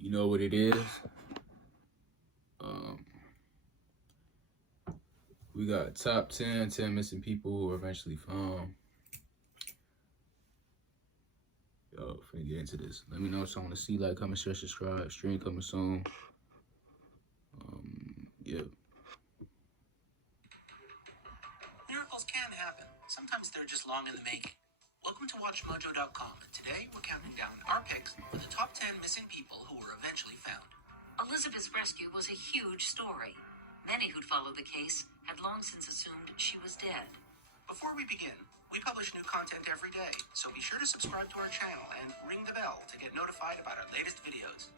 You know what it is? Um, we got top 10 missing people who were eventually found. Yo, finna get into this. Let me know if you want to see, like, comment, share, subscribe. Stream coming soon. Yeah. Miracles can happen. Sometimes they're just long in the making. Welcome to WatchMojo.com, and today we're counting down our picks for the top 10 missing people who were eventually found. Elizabeth's rescue was a huge story. Many who'd followed the case had long since assumed she was dead. Before we begin, we publish new content every day, so be sure to subscribe to our channel and ring the bell to get notified about our latest videos.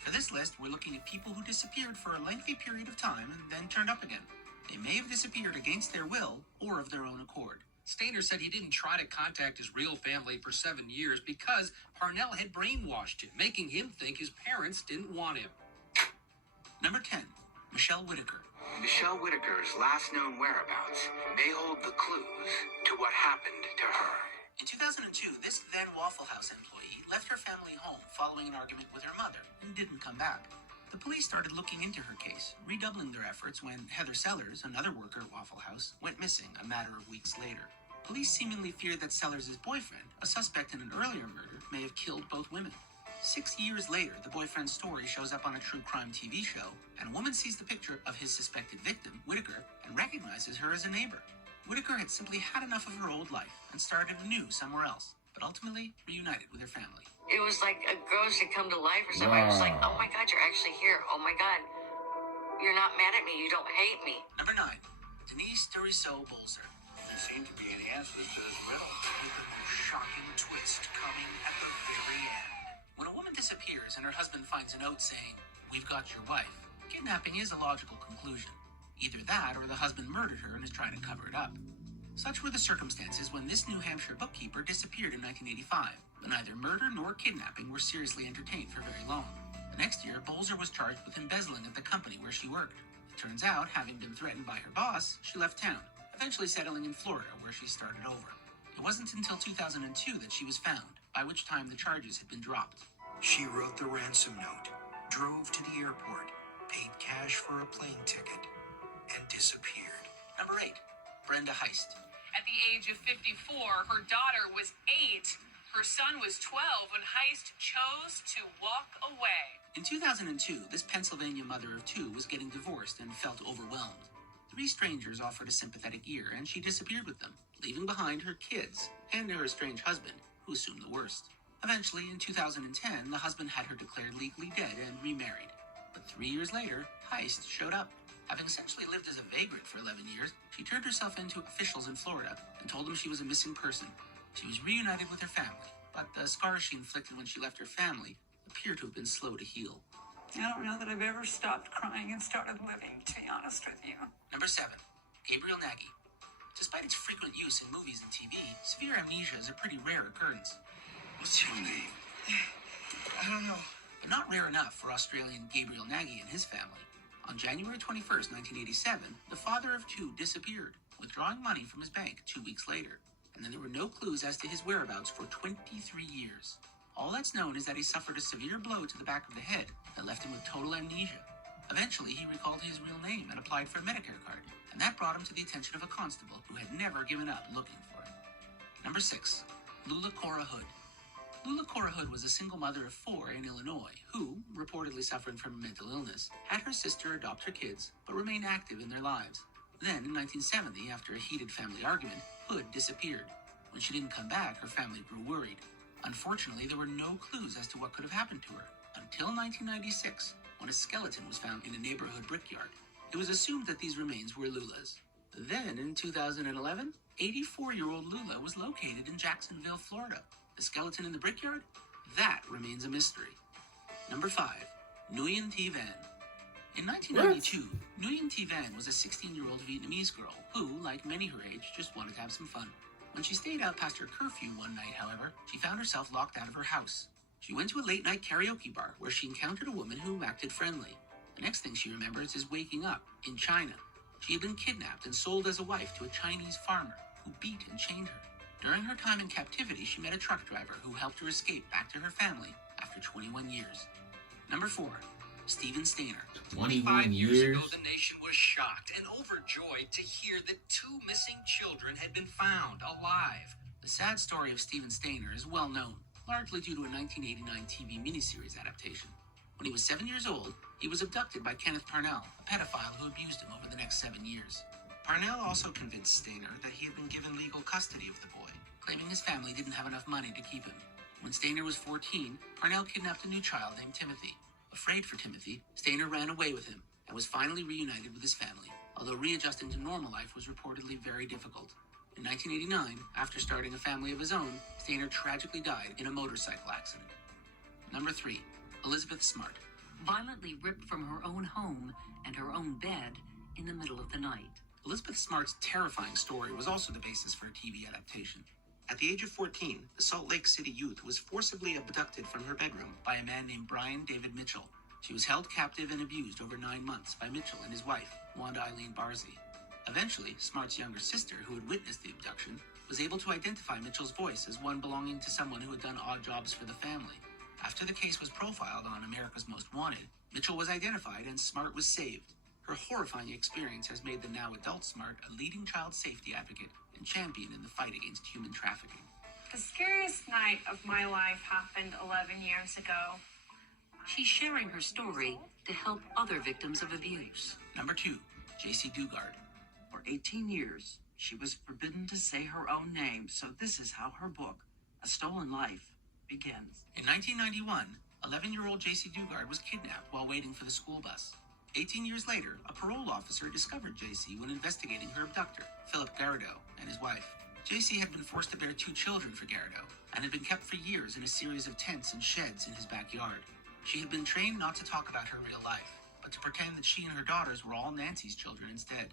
For this list, we're looking at people who disappeared for a lengthy period of time and then turned up again. They may have disappeared against their will or of their own accord. Stainer said he didn't try to contact his real family for 7 years because Parnell had brainwashed him, making him think his parents didn't want him. Number 10, Michelle Whitaker. Michelle Whitaker's last known whereabouts may hold the clues to what happened to her. In 2002, this then Waffle House employee left her family home following an argument with her mother and didn't come back. The police started looking into her case, redoubling their efforts when Heather Sellers, another worker at Waffle House, went missing a matter of weeks later. Police seemingly feared that Sellers' boyfriend, a suspect in an earlier murder, may have killed both women. 6 years later, the boyfriend's story shows up on a true crime TV show, and a woman sees the picture of his suspected victim, Whitaker, and recognizes her as a neighbor. Whitaker had simply had enough of her old life and started anew somewhere else, but ultimately reunited with her family. It was like a ghost had come to life or something. I was like, oh my God, you're actually here. Oh my God. You're not mad at me. You don't hate me. Number 9, Denise Doriceau Bolzer. There seemed to be any answers to this riddle. With a shocking twist coming at the very end. When a woman disappears and her husband finds a note saying, "We've got your wife," kidnapping is a logical conclusion. Either that or the husband murdered her and is trying to cover it up. Such were the circumstances when this New Hampshire bookkeeper disappeared in 1985, but neither murder nor kidnapping were seriously entertained for very long. The next year, Bolzer was charged with embezzling at the company where she worked. It turns out, having been threatened by her boss, she left town, eventually settling in Florida, where she started over. It wasn't until 2002 that she was found, by which time the charges had been dropped. She wrote the ransom note, drove to the airport, paid cash for a plane ticket, and disappeared. Number 8, Brenda Heist. At the age of 54, her daughter was 8. Her son was 12 when Heist chose to walk away. In 2002, this Pennsylvania mother of 2 was getting divorced and felt overwhelmed. 3 strangers offered a sympathetic ear, and she disappeared with them, leaving behind her kids and her estranged husband, who assumed the worst. Eventually, in 2010, the husband had her declared legally dead and remarried. But 3 years later, Heist showed up. Having essentially lived as a vagrant for 11 years, she turned herself into officials in Florida and told them she was a missing person. She was reunited with her family, but the scars she inflicted when she left her family appear to have been slow to heal. I don't know that I've ever stopped crying and started living, to be honest with you. Number 7, Gabriel Nagy. Despite its frequent use in movies and TV, severe amnesia is a pretty rare occurrence. What's your name? I don't know. But not rare enough for Australian Gabriel Nagy and his family. On January 21st, 1987, the father of 2 disappeared, withdrawing money from his bank 2 weeks later. And then there were no clues as to his whereabouts for 23 years. All that's known is that he suffered a severe blow to the back of the head that left him with total amnesia. Eventually, he recalled his real name and applied for a Medicare card, and that brought him to the attention of a constable who had never given up looking for him. Number 6, Lula Cora Hood. Lula Cora Hood was a single mother of 4 in Illinois who, reportedly suffering from a mental illness, had her sister adopt her kids but remain active in their lives. Then, in 1970, after a heated family argument, Hood disappeared. When she didn't come back, her family grew worried. Unfortunately, there were no clues as to what could have happened to her, until 1996, when a skeleton was found in a neighborhood brickyard. It was assumed that these remains were Lula's. Then, in 2011, 84-year-old Lula was located in Jacksonville, Florida. The skeleton in the brickyard? That remains a mystery. Number 5, Nguyen Thi Van. In 1992, Nguyen Thi Van was a 16-year-old Vietnamese girl who, like many her age, just wanted to have some fun. When she stayed out past her curfew one night, however, she found herself locked out of her house. She went to a late-night karaoke bar where she encountered a woman who acted friendly. The next thing she remembers is waking up in China. She had been kidnapped and sold as a wife to a Chinese farmer who beat and chained her. During her time in captivity, she met a truck driver who helped her escape back to her family after for 21 years. Number 4, Stephen Stainer. 21 years years. ago, the nation was shocked and overjoyed to hear that 2 missing children had been found alive. The sad story of Stephen Stainer is well known, largely due to a 1989 TV miniseries adaptation. When he was 7 years old, he was abducted by Kenneth Parnell, a pedophile who abused him over the next 7 years. Parnell also convinced Stainer that he had been given legal custody of the boy, claiming his family didn't have enough money to keep him. When Stainer was 14, Parnell kidnapped a new child named Timothy. Afraid for Timothy, Stainer ran away with him and was finally reunited with his family, although readjusting to normal life was reportedly very difficult. In 1989, after starting a family of his own, Stainer tragically died in a motorcycle accident. Number 3, Elizabeth Smart. Violently ripped from her own home and her own bed in the middle of the night. Elizabeth Smart's terrifying story was also the basis for a TV adaptation. At the age of 14, the Salt Lake City youth was forcibly abducted from her bedroom by a man named Brian David Mitchell. She was held captive and abused over 9 months by Mitchell and his wife, Wanda Eileen Barzee. Eventually, Smart's younger sister, who had witnessed the abduction, was able to identify Mitchell's voice as one belonging to someone who had done odd jobs for the family. After the case was profiled on America's Most Wanted, Mitchell was identified and Smart was saved. Her horrifying experience has made the now adult Smart a leading child safety advocate and champion in the fight against human trafficking. The scariest night of my life happened 11 years ago. She's sharing her story to help other victims of abuse. Number 2, J.C. Dugard. For 18 years, she was forbidden to say her own name, so this is how her book, A Stolen Life, begins. In 1991, 11-year-old J.C. Dugard was kidnapped while waiting for the school bus. 18 years later, a parole officer discovered J.C. when investigating her abductor, Philip Garrido, and his wife. J.C. had been forced to bear 2 children for Garrido and had been kept for years in a series of tents and sheds in his backyard. She had been trained not to talk about her real life, but to pretend that she and her daughters were all Nancy's children instead.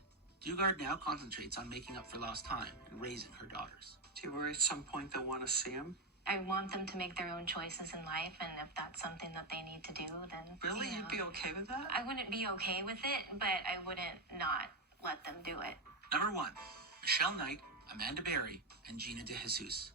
Dugard now concentrates on making up for lost time and raising her daughters. Do you worry at some point they'll want to see him? I want them to make their own choices in life, and if that's something that they need to do, then... Really? You'd be okay with that? I wouldn't be okay with it, but I wouldn't not let them do it. Number 1, Michelle Knight, Amanda Berry, and Gina De Jesus.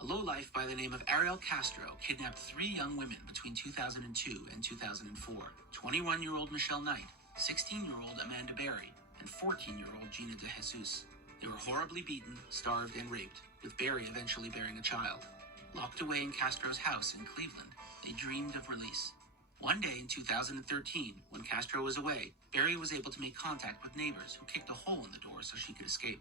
A lowlife by the name of Ariel Castro kidnapped 3 young women between 2002 and 2004. 21-year-old Michelle Knight, 16-year-old Amanda Berry, and 14-year-old Gina De Jesus. They were horribly beaten, starved, and raped, with Berry eventually bearing a child. Locked away in Castro's house in Cleveland, they dreamed of release. One day in 2013, when Castro was away, Berry was able to make contact with neighbors who kicked a hole in the door so she could escape.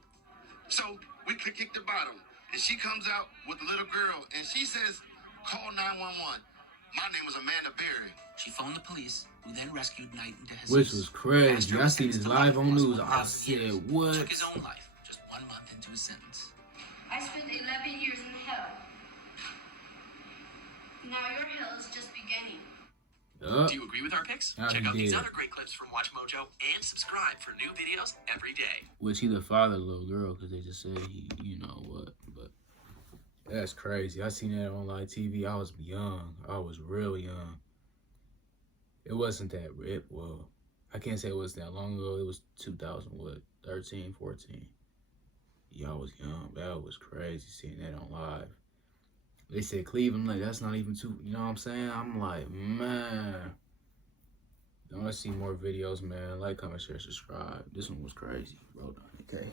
So we kick the bottom, and she comes out with a little girl, and she says, call 911. My name was Amanda Berry. She phoned the police, who then rescued Knight and De Jesus. Which was crazy. Castro I seen was this sentenced to live life on plus news. 1,000 I said, years. what? Took his own life just 1 month into his sentence. I spent 11 years in hell. Now your hell is just beginning. Do you agree with our picks? Check out these other great clips from Watch Mojo and subscribe for new videos every day. Which he the father of the little girl, because they just said he, you know what, but that's crazy. I seen that on live TV. I was young. I was real young. It wasn't that, well, I can't say it was that long ago. It was 2013, 14. Yeah, I was young. That was crazy seeing that on live. They said Cleveland, like, that's not even too, you know what I'm saying? I'm like, man. I want to see more videos, man. Like, comment, share, subscribe. This one was crazy. Bro, okay.